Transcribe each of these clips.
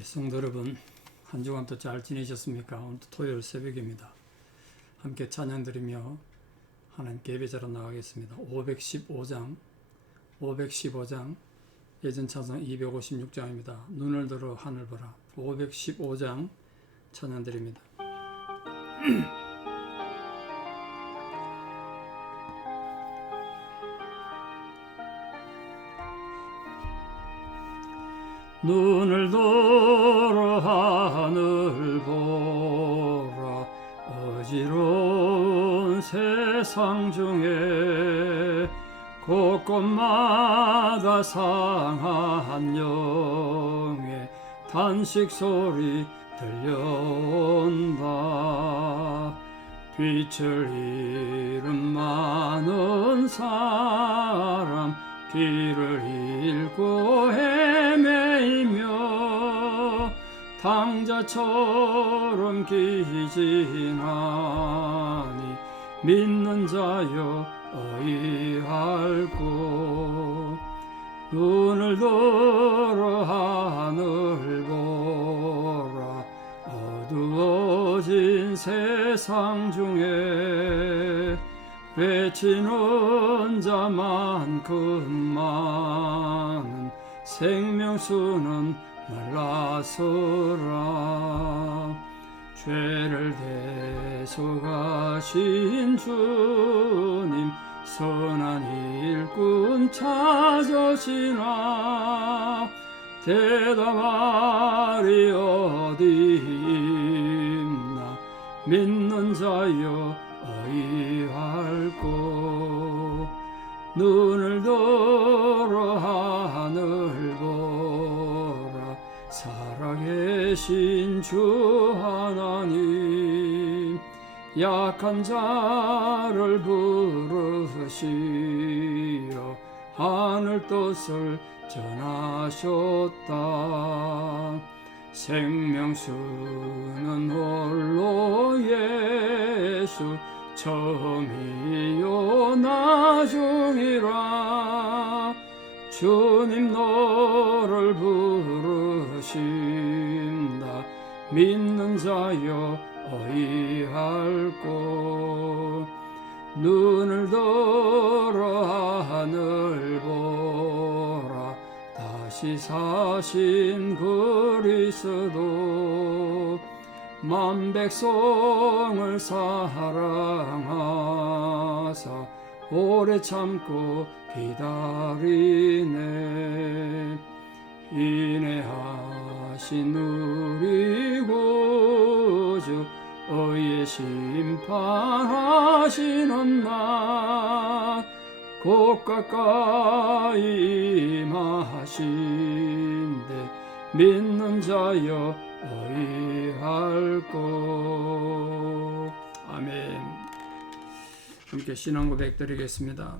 성도 여러분, 한 주간 또 잘 지내셨습니까? 오늘도 토요일 새벽입니다. 함께 찬양 드리며 하나님께 예배자로 나가겠습니다. 515장 예전 찬송 256장입니다. 눈을 들어 하늘 보라. 515장 찬양 드립니다. 눈을 들어 하늘 보라. 어지러운 세상 중에 곳곳마다 상한 영의 탄식 소리 들려온다. 빛을 잃은 많은 사람 길을 잃고 헤매이며 당자처럼 기진하니 믿는 자여 어이할꼬. 눈을 들어 하늘 보라. 어두워진 세상 중에 외치는 자만큼 많은 생명수는 말라서라. 죄를 대속하신 주님 선한 일꾼 찾으시나. 대답하리 어디 있나. 믿는 자여 어이할꼬. 눈을 들어 하늘 보라. 살아계신 주 하나님 약한 자를 부르시어 하늘 뜻을 전하셨다. 생명수는 홀로 예수 처음이요 나중이라. 주님 너를 부르신다. 믿는 자여 어이할꼬. 눈을 들어 하늘 보라. 다시 사신 그리스도 만 백성을 사랑하사 오래 참고 기다리네. 인내하신 우리 구주 의의 심판하시는 날 곧 가까이 임하신대. 믿는 자여 어이할꼬. 아멘. 함께 신앙 고백 드리겠습니다.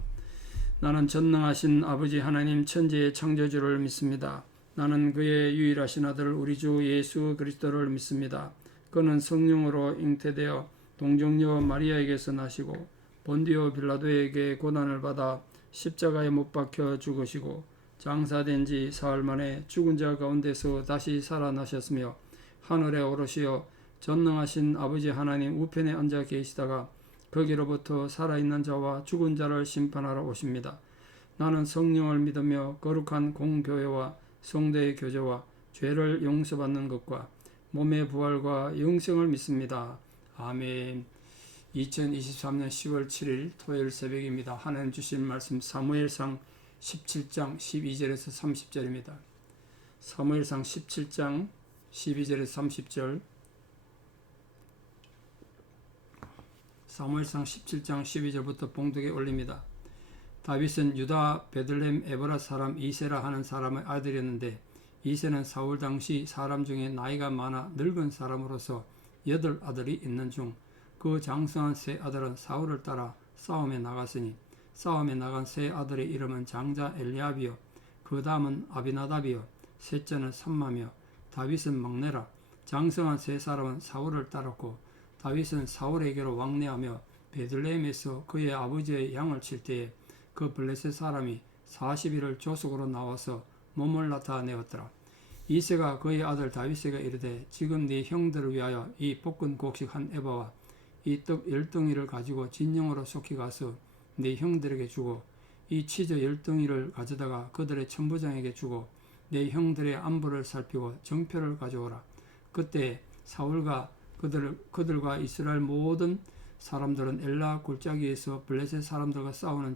나는 전능하신 아버지 하나님 천지의 창조주를 믿습니다. 나는 그의 유일하신 아들 우리 주 예수 그리스도를 믿습니다. 그는 성령으로 잉태되어 동정녀 마리아에게서 나시고 본디오 빌라도에게 고난을 받아 십자가에 못 박혀 죽으시고 장사된 지 사흘 만에 죽은 자 가운데서 다시 살아나셨으며 하늘에 오르시어 전능하신 아버지 하나님 우편에 앉아 계시다가 거기로부터 살아있는 자와 죽은 자를 심판하러 오십니다. 나는 성령을 믿으며 거룩한 공교회와 성도의 교제와 죄를 용서받는 것과 몸의 부활과 영생을 믿습니다. 아멘. 2023년 10월 7일 토요일 새벽입니다. 하나님 주신 말씀 사무엘상 17장 12절에서 30절입니다. 사무엘상 17장 12절에서 30절. 사무엘상 17장 12절부터 봉독에 올립니다. 다윗은 유다 베들레헴 에브라 사람 이세라 하는 사람의 아들이었는데 이세는 사울 당시 사람 중에 나이가 많아 늙은 사람으로서 8 아들이 있는 중 그 장성한 세 아들은 사울을 따라 싸움에 나갔으니 싸움에 나간 세 아들의 이름은 장자 엘리압이요 그 다음은 아비나답이요 셋째는 삼마며 다윗은 막내라. 장성한 세 사람은 사울을 따랐고 다윗은 사울에게로 왕래하며 베들레헴에서 그의 아버지의 양을 칠 때에 그 블레셋 사람이 40일을 조속으로 나와서 몸을 나타내었더라. 이새가 그의 아들 다윗에게 이르되 지금 네 형들을 위하여 이 볶은 곡식 한 에바와 이 떡 10덩이를 가지고 진영으로 속히 가서 네 형들에게 주고 이 치즈 10덩이를 가져다가 그들의 천부장에게 주고 내 형들의 안부를 살피고 정표를 가져오라. 그때 사울과 그들과 이스라엘 모든 사람들은 엘라 골짜기에서 블레셋 사람들과 싸우는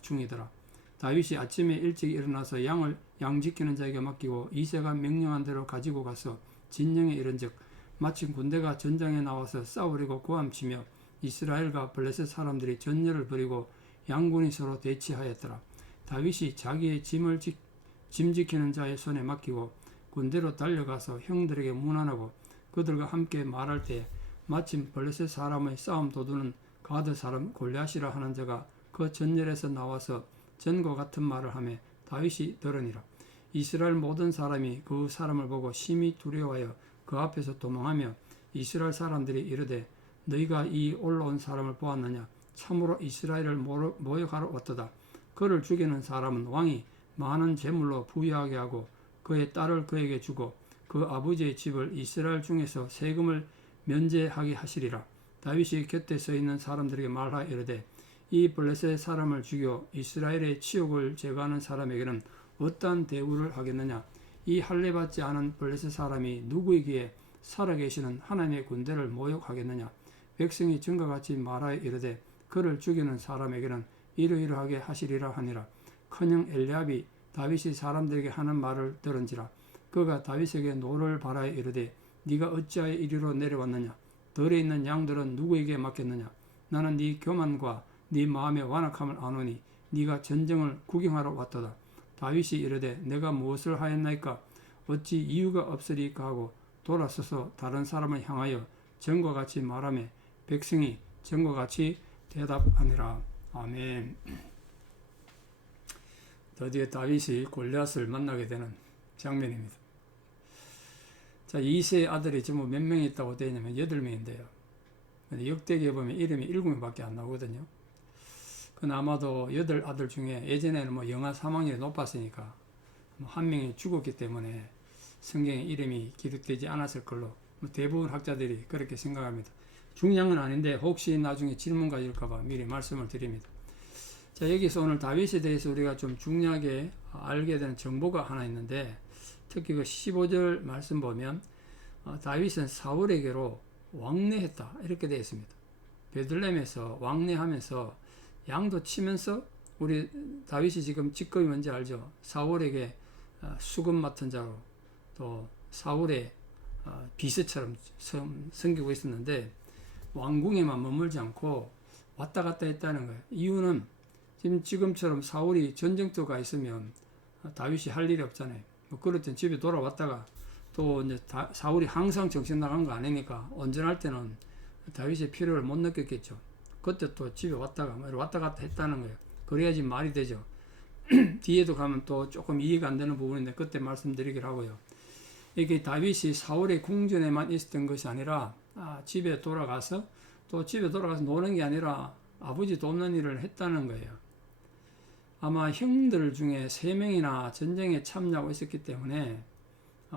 중이더라. 다윗이 아침에 일찍 일어나서 양 지키는 자에게 맡기고 이새가 명령한 대로 가지고 가서 진영에 이른즉 마침 군대가 전장에 나와서 싸우려고 고함치며 이스라엘과 블레셋 사람들이 전열을 벌이고 양군이 서로 대치하였더라. 다윗이 자기의 짐 지키는 자의 손에 맡기고 군대로 달려가서 형들에게 문안하고 그들과 함께 말할 때 마침 블레셋 사람의 싸움 도두는 가드 사람 골리앗이라 하는 자가 그 전열에서 나와서 전과 같은 말을 하며 다윗이 들으니라. 이스라엘 모든 사람이 그 사람을 보고 심히 두려워하여 그 앞에서 도망하며 이스라엘 사람들이 이르되 너희가 이 올라온 사람을 보았느냐? 참으로 이스라엘을 모욕하러 왔도다. 그를 죽이는 사람은 왕이 많은 재물로 부유하게 하고 그의 딸을 그에게 주고 그 아버지의 집을 이스라엘 중에서 세금을 면제하게 하시리라. 다윗이 곁에 서 있는 사람들에게 말하여 이르되 이 블레셋 사람을 죽여 이스라엘의 치욕을 제거하는 사람에게는 어떠한 대우를 하겠느냐? 이 할례받지 않은 블레셋 사람이 누구이기에 살아계시는 하나님의 군대를 모욕하겠느냐? 백성이 전과 같이 말하여 이르되 그를 죽이는 사람에게는 이러이러하게 하시리라 하니라. 큰형 엘리압이 다윗이 사람들에게 하는 말을 들은지라. 그가 다윗에게 노를 바라여 이르되 네가 어찌하여 이리로 내려왔느냐? 들에 있는 양들은 누구에게 맡겼느냐? 나는 네 교만과 네 마음의 완악함을 아노니 네가 전쟁을 구경하러 왔도다. 다윗이 이르되 내가 무엇을 하였나이까? 어찌 이유가 없으리까 하고 돌아서서 다른 사람을 향하여 전과 같이 말하며 백성이 전과 같이 대답하니라. 아멘. 드디어 다윗이 골리앗을 만나게 되는 장면입니다. 자, 이새의 아들이 지금 몇 명이 있다고 되어 있냐면 8명인데요. 역대기에 보면 이름이 7명밖에 안 나오거든요. 그건 아마도 8아들 중에 예전에는 뭐 영아 사망률이 높았으니까 한 명이 죽었기 때문에 성경에 이름이 기록되지 않았을 걸로 대부분 학자들이 그렇게 생각합니다. 중요한 건 아닌데 혹시 나중에 질문 가질까봐 미리 말씀을 드립니다. 자, 여기서 오늘 다윗에 대해서 우리가 좀 중요하게 알게 되는 정보가 하나 있는데 특히 그 15절 말씀 보면 다윗은 사울에게로 왕래했다 이렇게 되어 있습니다. 베들레헴에서 왕래하면서 양도 치면서 우리 다윗이 지금 직급이 뭔지 알죠? 사울에게 수금 맡은 자로 또 사울의 비서처럼 섬기고 있었는데 왕궁에만 머물지 않고 왔다 갔다 했다는 거예요. 이유는 지금처럼 사울이 전쟁터가 있으면 다윗이 할 일이 없잖아요. 뭐 그럴 땐 집에 돌아왔다가 또 이제 사울이 항상 정신 나간 거 아니니까 온전할 때는 다윗의 필요를 못 느꼈겠죠. 그때 또 집에 왔다가 왔다 갔다 했다는 거예요. 그래야지 말이 되죠. 뒤에도 가면 또 조금 이해가 안 되는 부분인데 그때 말씀드리기로 하고요. 이게 다윗이 사울의 궁전에만 있었던 것이 아니라 집에 돌아가서 노는 게 아니라 아버지 돕는 일을 했다는 거예요. 아마 형들 중에 3명이나 전쟁에 참여하고 있었기 때문에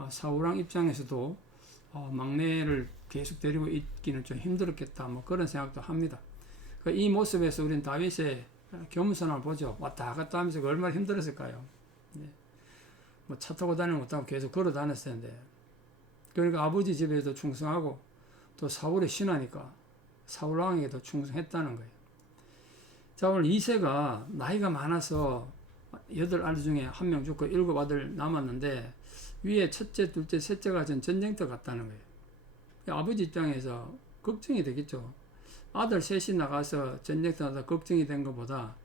사울왕 입장에서도 막내를 계속 데리고 있기는 좀 힘들었겠다 뭐 그런 생각도 합니다. 이 모습에서 우리는 다윗의 겸손함을 보죠. 왔다 갔다 하면서 얼마나 힘들었을까요? 뭐 차 타고 다니는 것도 하고 계속 걸어 다녔을 텐데. 그러니까 아버지 집에도 충성하고 또 사울의 신하니까 사울왕에게도 충성했다는 거예요. 자, 오늘 이새가 나이가 많아서 8아들 중에 1명 죽고 7아들 남았는데 위에 첫째, 둘째, 셋째가 전쟁터 갔다는 거예요. 아버지 입장에서 걱정이 되겠죠. 아들 셋이 나가서 전쟁터 나다 걱정이 된 것보다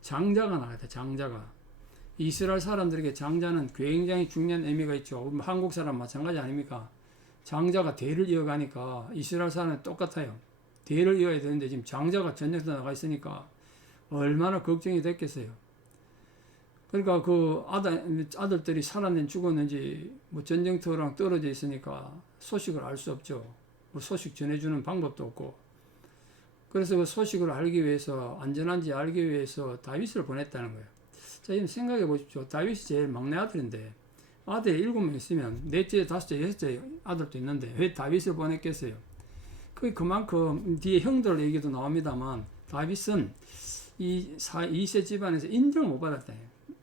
장자가 나가야 돼. 장자가. 이스라엘 사람들에게 장자는 굉장히 중요한 의미가 있죠. 한국 사람 마찬가지 아닙니까? 장자가 대를 이어가니까 이스라엘 사람은 똑같아요. 대를 이어야 되는데 지금 장자가 전쟁터 나가 있으니까 얼마나 걱정이 됐겠어요. 그러니까 그 아들들이 살았는지 죽었는지 뭐 전쟁터랑 떨어져 있으니까 소식을 알 수 없죠. 뭐 소식 전해주는 방법도 없고. 그래서 그 소식을 알기 위해서 안전한지 알기 위해서 다윗을 보냈다는 거예요. 자, 지금 생각해 보십시오. 다윗이 제일 막내 아들인데 아들이 7명 있으면 넷째, 다섯째, 여섯째 아들도 있는데 왜 다윗을 보냈겠어요? 그만큼 뒤에 형들 얘기도 나옵니다만 다윗은 이 2세 집안에서 인정을 못 받았다.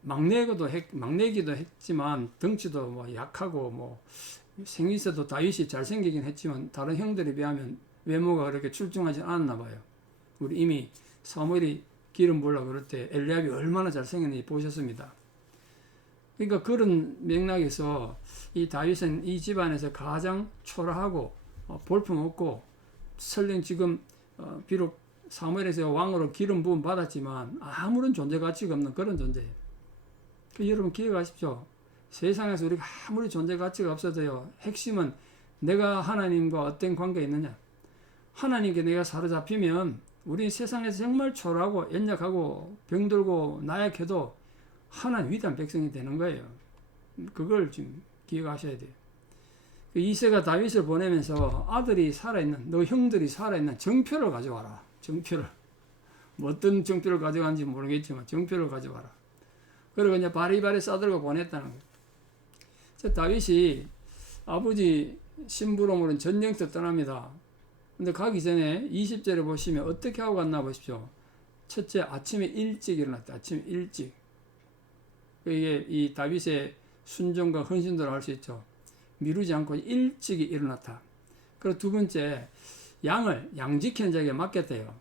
막내기도 했지만 덩치도 뭐 약하고 뭐 생기세도 다윗이 잘생기긴 했지만 다른 형들에 비하면 외모가 그렇게 출중하지 않았나 봐요. 우리 이미 사무엘이 기름 부으려고 그럴 때 엘리압이 얼마나 잘생겼는지 보셨습니다. 그러니까 그런 맥락에서 이 다윗은 이 집안에서 가장 초라하고 볼품없고 설령 지금 비록 사무엘에서 왕으로 기름 부음 받았지만 아무런 존재 가치가 없는 그런 존재예요. 여러분 기억하십시오. 세상에서 우리가 아무리 존재 가치가 없어도요, 핵심은 내가 하나님과 어떤 관계에 있느냐. 하나님께 내가 사로잡히면 우리 세상에서 정말 초라하고 연약하고 병들고 나약해도 하나님 위대한 백성이 되는 거예요. 그걸 좀 기억하셔야 돼요. 이새가 다윗을 보내면서 아들이 살아있는, 너 형들이 살아있는 정표를 가져와라. 정표를. 뭐 어떤 정표를 가져간지 모르겠지만 정표를 가져와라. 그리고 이제 바리바리 싸들고 보냈다는 거예요. 다윗이 아버지 심부름으로는 전쟁터 떠납니다. 근데 가기 전에 20절에 보시면 어떻게 하고 갔나 보십시오. 첫째, 아침에 일찍 일어났다. 아침에 일찍. 이게 이 다윗의 순종과 헌신도를 알 수 있죠. 미루지 않고 일찍 일어났다. 그리고 두 번째, 양 지키는 자에게 맡겼대요.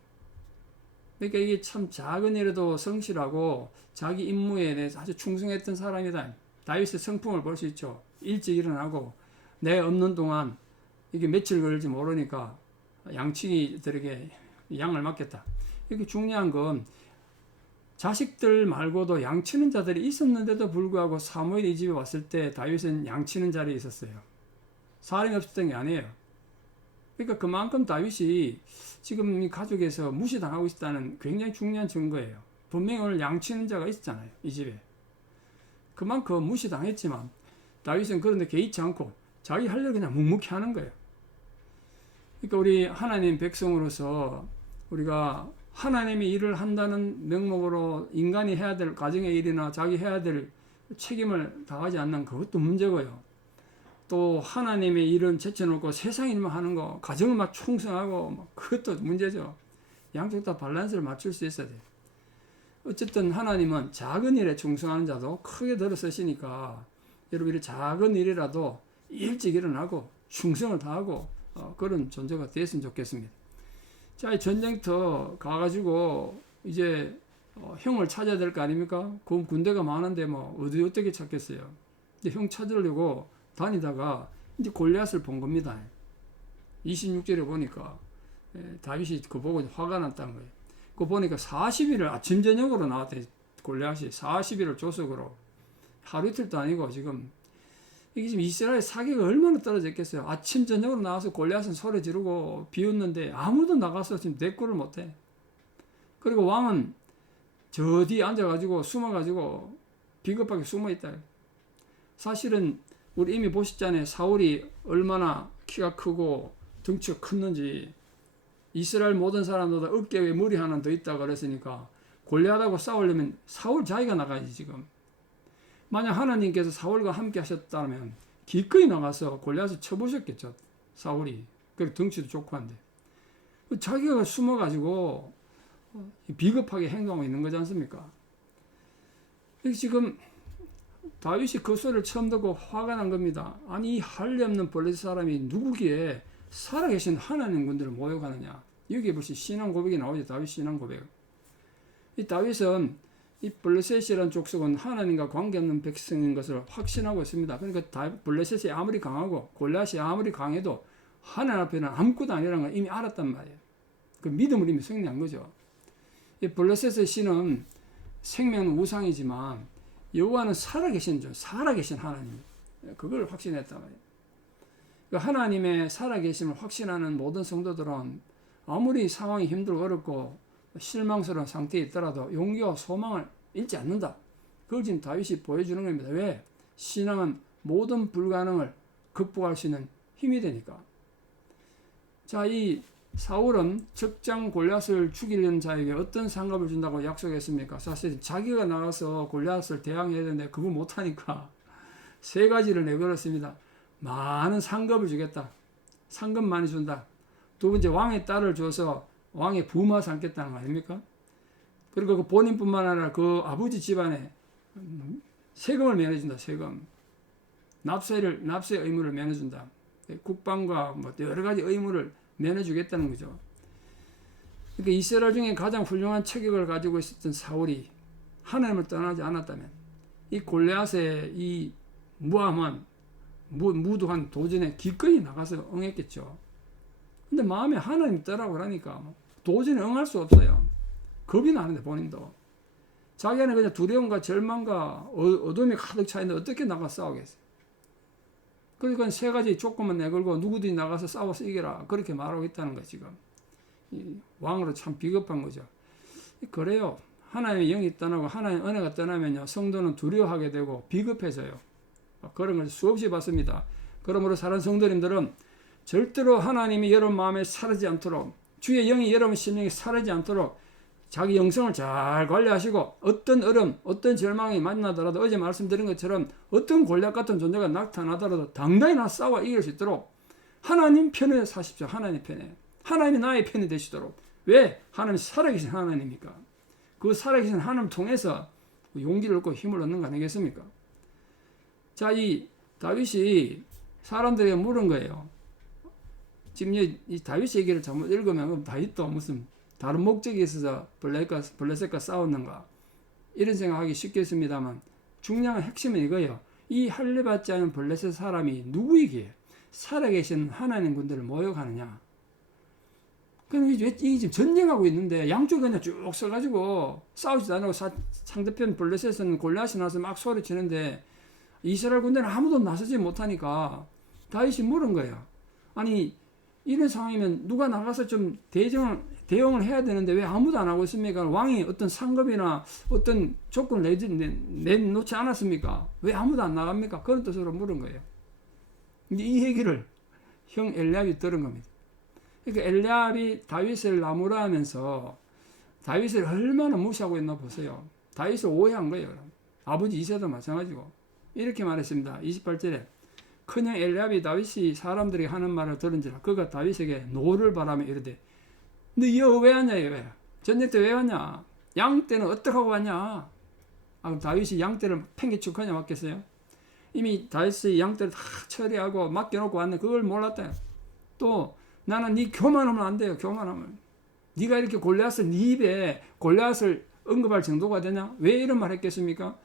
그러니까 이게 참 작은 일에도 성실하고 자기 임무에 대해서 아주 충성했던 사람이다. 다윗의 성품을 볼 수 있죠. 일찍 일어나고 내가 없는 동안 이게 며칠 걸릴지 모르니까 양치기들에게 양을 맡겼다. 이게 중요한 건 자식들 말고도 양치는 자들이 있었는데도 불구하고 사무엘이 이 집에 왔을 때 다윗은 양치는 자리에 있었어요. 사람이 없었던 게 아니에요. 그러니까 그만큼 다윗이 지금 이 가족에서 무시당하고 있다는 굉장히 중요한 증거예요. 분명히 오늘 양치는 자가 있었잖아요. 이 집에. 그만큼 무시당했지만 다윗은 그런데 개의치 않고 자기 할 일 그냥 묵묵히 하는 거예요. 그러니까 우리 하나님 백성으로서 우리가 하나님의 일을 한다는 명목으로 인간이 해야 될 가정의 일이나 자기 해야 될 책임을 다하지 않는 그것도 문제고요. 또 하나님의 일은 제쳐놓고 세상 일만 하는 거, 가정을 막 충성하고 그것도 문제죠. 양쪽 다 밸런스를 맞출 수 있어야 돼요. 어쨌든 하나님은 작은 일에 충성하는 자도 크게 들어 쓰시니까 여러분 이 작은 일이라도 일찍 일어나고 충성을 다하고 그런 존재가 됐으면 좋겠습니다. 자, 이 전쟁터 가가지고 이제 형을 찾아야 될 거 아닙니까? 그 군대가 많은데 뭐 어떻게 찾겠어요? 근데 형 찾으려고 다니다가 이제 골리앗을 본 겁니다. 26절에 보니까 다윗이 그거 보고 화가 났다는 거예요. 그거 보니까 40일을 아침 저녁으로 나왔대. 골리앗이 40일을 조석으로 하루 이틀도 아니고 지금 이게 지금 이스라엘 사기가 얼마나 떨어졌겠어요. 아침 저녁으로 나와서 골리앗은 소리 지르고 비웃는데 아무도 나가서 지금 대꾸를 못해. 그리고 왕은 저 뒤에 앉아가지고 숨어가지고 비겁하게 숨어있다. 사실은 우리 이미 보셨잖아요. 사울이 얼마나 키가 크고 덩치가 컸는지. 이스라엘 모든 사람보다 어깨 위에 머리 하나 더 있다 그랬으니까 골리앗하고 싸우려면 사울 자기가 나가야지 지금. 만약 하나님께서 사울과 함께 하셨다면 기꺼이 나가서 골리앗을 쳐보셨겠죠. 사울이. 그리고 덩치도 좋고 한데. 자기가 숨어가지고 비겁하게 행동하고 있는 거지 않습니까? 지금 다윗이 그 소리를 처음 듣고 화가 난 겁니다. 아니 이 할례 없는 블레셋 사람이 누구기에 살아계신 하나님 군대를 모욕하느냐. 여기에 벌써 신앙 고백이 나오죠. 다윗 신앙 고백. 이 다윗은 이 블레셋이라는 족속은 하나님과 관계없는 백성인 것을 확신하고 있습니다. 그러니까 블레셋이 아무리 강하고 골리앗이 아무리 강해도 하나님 앞에는 아무것도 아니라는 걸 이미 알았단 말이에요. 그 믿음을 이미 승리한 거죠. 이 블레셋의 신은 생명 우상이지만 여호와는 살아계신 하나님. 그걸 확신했단 말이에요. 그러니까 하나님의 살아계심을 확신하는 모든 성도들은 아무리 상황이 힘들고 어렵고 실망스러운 상태에 있더라도 용기와 소망을 잃지 않는다. 그걸 지금 다윗이 보여주는 겁니다. 왜? 신앙은 모든 불가능을 극복할 수 있는 힘이 되니까. 자, 이 사울은 적장 골리앗을 죽이려는 자에게 어떤 상급을 준다고 약속했습니까? 사실 자기가 나가서 골리앗을 대항해야 되는데 그거 못하니까 세 가지를 내걸었습니다. 많은 상급을 주겠다. 상급 많이 준다. 두 번째, 왕의 딸을 줘서 왕의 부마 삼겠다는 거 아닙니까? 그리고 그 본인뿐만 아니라 그 아버지 집안에 세금을 면해준다. 세금. 납세 의무를 면해준다. 국방과 뭐 여러 가지 의무를 면해주겠다는 거죠. 그러니까 이스라엘 중에 가장 훌륭한 체격을 가지고 있었던 사울이 하나님을 떠나지 않았다면 이 골리앗의 이 무함한 무도한 도전에 기꺼이 나가서 응했겠죠. 근데 마음에 하나님 떠라고 하니까 도전에 응할 수 없어요. 겁이 나는데 본인도. 자기 안에 그냥 두려움과 절망과 어둠이 가득 차 있는데 어떻게 나가 싸우겠어요. 그러니까 세 가지 조건만 내걸고 누구든지 나가서 싸워서 이겨라. 그렇게 말하고 있다는 거예요, 지금. 왕으로 참 비겁한 거죠. 그래요. 하나님의 영이 떠나고 하나님의 은혜가 떠나면요, 성도는 두려워하게 되고 비겁해져요. 그런 걸 수없이 봤습니다. 그러므로 사랑하는 성도님들은 절대로 하나님이 여러분 마음에 사르지 않도록, 주의 영이 여러분 심령에 사르지 않도록 자기 영성을 잘 관리하시고, 어떤 어려움, 어떤 절망이 만나더라도 어제 말씀드린 것처럼 어떤 골리앗 같은 존재가 나타나더라도 당당히 나 싸워 이길 수 있도록 하나님 편에 사십시오. 하나님 편에. 하나님이 나의 편이 되시도록. 왜? 하나님이 살아계신 하나님이니까. 그 살아계신 하나님을 통해서 용기를 얻고 힘을 얻는 거 아니겠습니까? 자, 이 다윗이 사람들에게 물은 거예요. 지금 이 다윗 얘기를 잘못 읽으면 다윗도 무슨 다른 목적이 있어서 블레셋과 싸웠는가 이런 생각하기 쉽겠습니다만, 중요한 핵심은 이거예요. 이 할례받지 않은 블레셋 사람이 누구이기에 살아계신 하나님 군대를 모욕하느냐. 그럼 이게 지금 전쟁하고 있는데 양쪽이 그냥 쭉 서가지고 싸우지도 않고 상대편 블레셋은 골리앗이 나서 막 소리치는데 이스라엘 군대는 아무도 나서지 못하니까 다윗이 물은 거예요. 아니, 이런 상황이면 누가 나가서 좀 대응을 해야 되는데 왜 아무도 안 하고 있습니까? 왕이 어떤 상급이나 어떤 조건을 내놓지 않았습니까? 왜 아무도 안 나갑니까? 그런 뜻으로 물은 거예요. 이제 이 얘기를 형 엘리압이 들은 겁니다. 그러니까 엘리압이 다윗을 나무라 하면서 다윗을 얼마나 무시하고 있나 보세요. 다윗을 오해한 거예요. 아버지 이새도 마찬가지고. 이렇게 말했습니다. 28절에 큰형 엘리압이 다윗이 사람들이 하는 말을 들은지라 그가 다윗에게 노를 바라며 이르되 너 이거 왜 왔냐 이거야. 전쟁 때 왜 왔냐. 양 때는 어떻게 하고 왔냐. 그럼 다윗이 양 때를 팽개치고 그냥 왔겠어요. 이미 다윗이 양 때를 다 처리하고 맡겨놓고 왔는데 그걸 몰랐다. 또 나는 네 교만하면 안 돼요. 교만하면. 네가 이렇게 골리앗을 네 입에 골리앗을 언급할 정도가 되냐. 왜 이런 말 했겠습니까?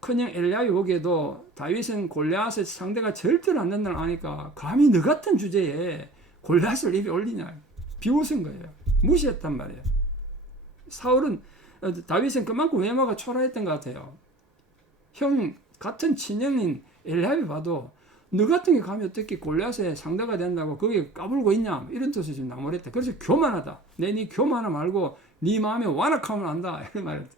큰형 엘리압이 보기에도 다윗은 골리앗의 상대가 절대로 안 된다는 아니까 감히 너 같은 주제에 골리앗을 입에 올리냐. 비웃은 거예요. 무시했단 말이에요. 다윗은 그만큼 외모가 초라했던 것 같아요. 형 같은 친형인 엘리압이 봐도 너 같은 게 감히 어떻게 골리앗의 상대가 된다고 거기에 까불고 있냐 이런 뜻을 지금 나무랬다. 그래서 교만하다. 네 교만함 말고 네 마음에 완악함을 안다 이런 말을.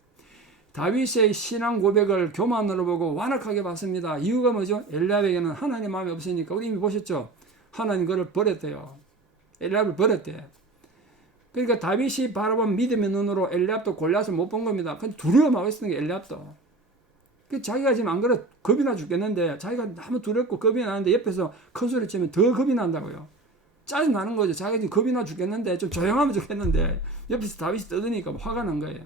다윗의 신앙 고백을 교만으로 보고 완악하게 봤습니다. 이유가 뭐죠? 엘리압에게는 하나님 마음이 없으니까. 우리 이미 보셨죠? 하나님 그를 버렸대요. 엘리압을 버렸대. 그러니까 다윗이 바라본 믿음의 눈으로 엘리압도 골리앗을 못 본 겁니다. 근데 두려워하고 있었던 게 엘리압도. 자기가 지금 안 그래 겁이 나 죽겠는데 자기가 너무 두렵고 겁이 나는데 옆에서 큰 소리 치면 더 겁이 난다고요. 짜증 나는 거죠. 자기가 지금 겁이 나 죽겠는데 좀 조용하면 좋겠는데 옆에서 다윗이 떠드니까 화가 난 거예요.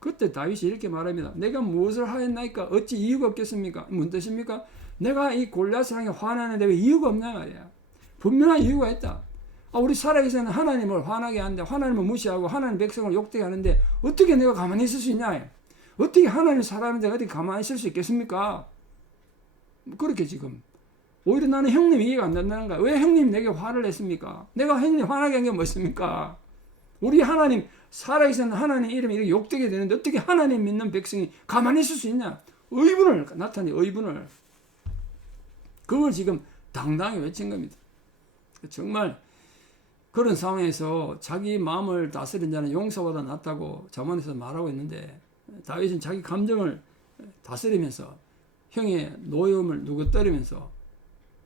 그때 다윗이 이렇게 말합니다. 내가 무엇을 하였나이까 어찌 이유가 없겠습니까? 뭔 뜻입니까? 내가 이 골리앗을 향해 화나는데 왜 이유가 없냐 말이야. 분명한 이유가 있다. 우리 살아계시는 하나님을 화나게 하는데 하나님을 무시하고 하나님 백성을 욕되게 하는데 어떻게 내가 가만히 있을 수 있냐. 어떻게 하나님 살아가는데 어떻게 가만히 있을 수 있겠습니까? 그렇게 지금 오히려 나는 형님 이해가 안 된다는 거야. 왜 형님 내게 화를 냈습니까? 내가 형님 화나게 한 게 뭐였습니까? 우리 하나님 살아계신 하나님 이름이 이렇게 욕되게 되는데 어떻게 하나님 믿는 백성이 가만히 있을 수 있냐? 의분을 나타내. 의분을. 그걸 지금 당당히 외친 겁니다. 정말 그런 상황에서 자기 마음을 다스린 자는 용서보다 낫다고 잠언에서 말하고 있는데 다윗은 자기 감정을 다스리면서 형의 노여움을 누구떠리면서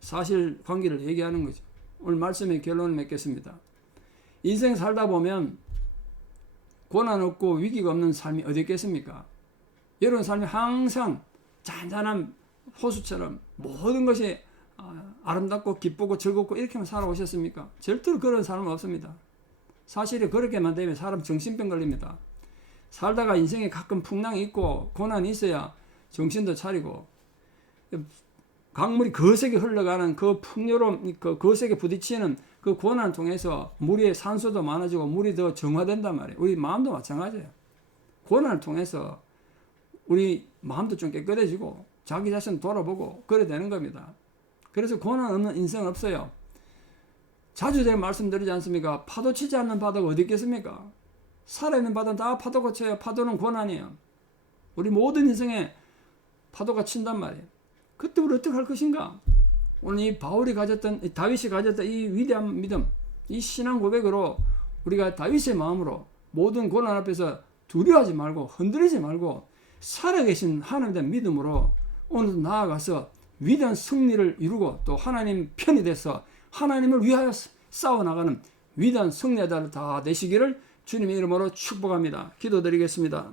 사실관계를 얘기하는 거죠. 오늘 말씀의 결론을 맺겠습니다. 인생 살다 보면 고난 없고 위기가 없는 삶이 어디 있겠습니까? 여러분 삶이 항상 잔잔한 호수처럼 모든 것이 아름답고 기쁘고 즐겁고 이렇게만 살아오셨습니까? 절대로 그런 사람은 없습니다. 사실이 그렇게만 되면 사람 정신병 걸립니다. 살다가 인생에 가끔 풍랑이 있고 고난이 있어야 정신도 차리고, 강물이 거세게 흘러가는 그 풍요로움, 그 거세게 부딪히는 그 고난을 통해서 물의 산소도 많아지고 물이 더 정화된단 말이에요. 우리 마음도 마찬가지예요. 고난을 통해서 우리 마음도 좀 깨끗해지고 자기 자신 돌아보고 그래 되는 겁니다. 그래서 고난 없는 인생 없어요. 자주 제가 말씀드리지 않습니까? 파도 치지 않는 바다가 어디 있겠습니까? 살아있는 바다는 다 파도가 쳐요. 파도는 고난이에요. 우리 모든 인생에 파도가 친단 말이에요. 그때 우리 어떻게 할 것인가? 오늘 이 바울이 가졌던, 다윗이 가졌던 이 위대한 믿음, 이 신앙 고백으로 우리가 다윗의 마음으로 모든 고난 앞에서 두려워하지 말고 흔들리지 말고 살아계신 하나님에 대한 믿음으로 오늘도 나아가서 위대한 승리를 이루고 또 하나님 편이 돼서 하나님을 위하여 싸워나가는 위대한 승리자들 다 되시기를 주님의 이름으로 축복합니다. 기도드리겠습니다.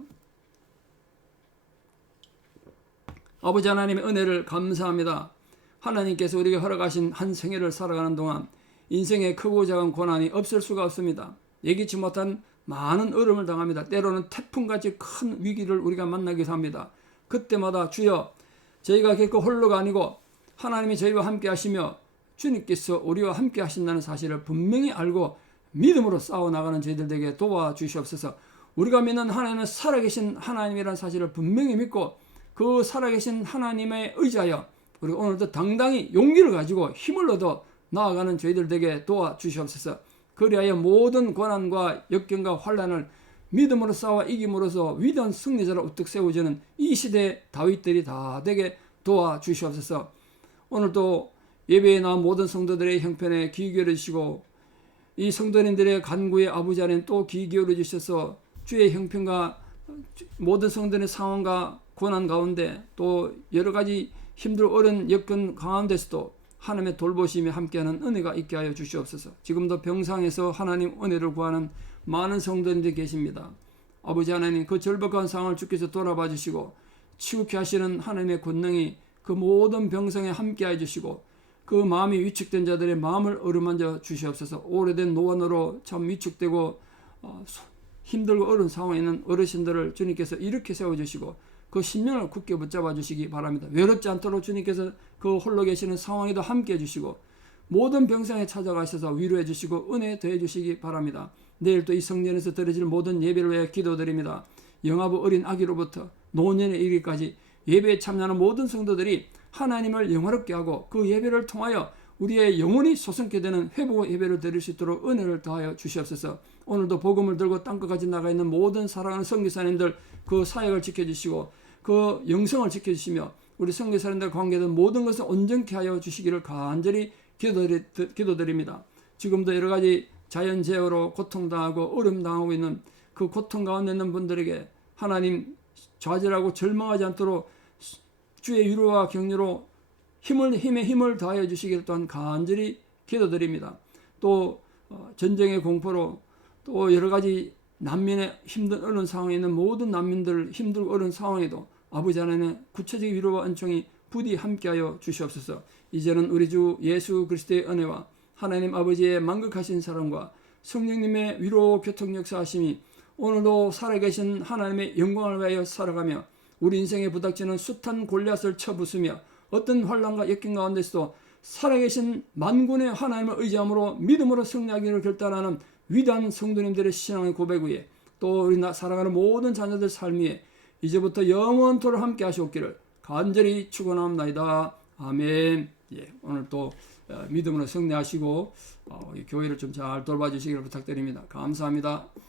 아버지 하나님의 은혜를 감사합니다. 하나님께서 우리에게 허락하신 한 생애를 살아가는 동안 인생의 크고 작은 고난이 없을 수가 없습니다. 예기치 못한 많은 어려움을 당합니다. 때로는 태풍같이 큰 위기를 우리가 만나기도 합니다. 그때마다 주여, 저희가 결코 홀로가 아니고 하나님이 저희와 함께 하시며 주님께서 우리와 함께 하신다는 사실을 분명히 알고 믿음으로 싸워나가는 저희들에게 도와주시옵소서. 우리가 믿는 하나님은 살아계신 하나님이라는 사실을 분명히 믿고 그 살아계신 하나님에 의지하여 우리가 오늘도 당당히 용기를 가지고 힘을 얻어 나아가는 저희들에게 도와주시옵소서. 그리하여 모든 고난과 역경과 환난을 믿음으로 싸워 이김으로써 위대한 승리자로 우뚝 세워지는 이 시대의 다윗들이 다 되게 도와주시옵소서. 오늘도 예배에 나온 모든 성도들의 형편에 귀 기울여 주시고 이 성도님들의 간구에 아버지 하나님 또 귀 기울여 주셔서 주의 형편과 모든 성도의 상황과 고난 가운데 또 여러 가지 힘들고 어려운 여건 가운데서도 하나님의 돌보심이 함께하는 은혜가 있게 하여 주시옵소서. 지금도 병상에서 하나님 은혜를 구하는 많은 성도님들이 계십니다. 아버지 하나님, 그 절박한 상황을 주께서 돌아봐 주시고 치유케 하시는 하나님의 권능이 그 모든 병상에 함께해 주시고 그 마음이 위축된 자들의 마음을 어루만져 주시옵소서. 오래된 노안으로 참 위축되고 힘들고 어려운 상황에 있는 어르신들을 주님께서 이렇게 세워주시고 그 심령을 굳게 붙잡아 주시기 바랍니다. 외롭지 않도록 주님께서 그 홀로 계시는 상황에도 함께 해주시고 모든 병상에 찾아가셔서 위로해 주시고 은혜 더해 주시기 바랍니다. 내일 또 이 성전에서 드려질 모든 예배를 위해 기도드립니다. 영아부 어린 아기로부터 노년에 이르기까지 예배에 참여하는 모든 성도들이 하나님을 영화롭게 하고 그 예배를 통하여 우리의 영혼이 소성케 되는 회복 예배를 드릴 수 있도록 은혜를 더하여 주시옵소서. 오늘도 복음을 들고 땅끝까지 나가 있는 모든 사랑하는 선교사님들 그 사역을 지켜주시고 그 영성을 지켜주시며 우리 선교사님들 관계된 모든 것을 온전케 하여 주시기를 간절히 기도드립니다. 지금도 여러 가지 자연재해로 고통당하고 어려움당하고 있는 그 고통 가운데 있는 분들에게 하나님 좌절하고 절망하지 않도록 주의 위로와 격려로 힘의 힘을 다하여 주시기를 또한 간절히 기도드립니다. 또 전쟁의 공포로 또 여러 가지 난민의 힘든 어려운 상황에 있는 모든 난민들 힘들고 어려운 상황에도 아버지 하나님의 구체적인 위로와 은총이 부디 함께하여 주시옵소서. 이제는 우리 주 예수 그리스도의 은혜와 하나님 아버지의 만극하신 사랑과 성령님의 위로 교통 역사하심이 오늘도 살아계신 하나님의 영광을 위하여 살아가며 우리 인생에 부닥치는 숱한 골리앗을 쳐부수며 어떤 환난과 역경 가운데서도 살아계신 만군의 하나님을 의지함으로 믿음으로 승리하기를 결단하는 위대한 성도님들의 신앙의 고백 위에 또 우리 사랑하는 모든 자녀들 삶 위에 이제부터 영원토록 함께 하시옵기를 간절히 축원합니다. 아멘. 예, 오늘 또 믿음으로 승리하시고 교회를 좀 잘 돌봐주시기를 부탁드립니다. 감사합니다.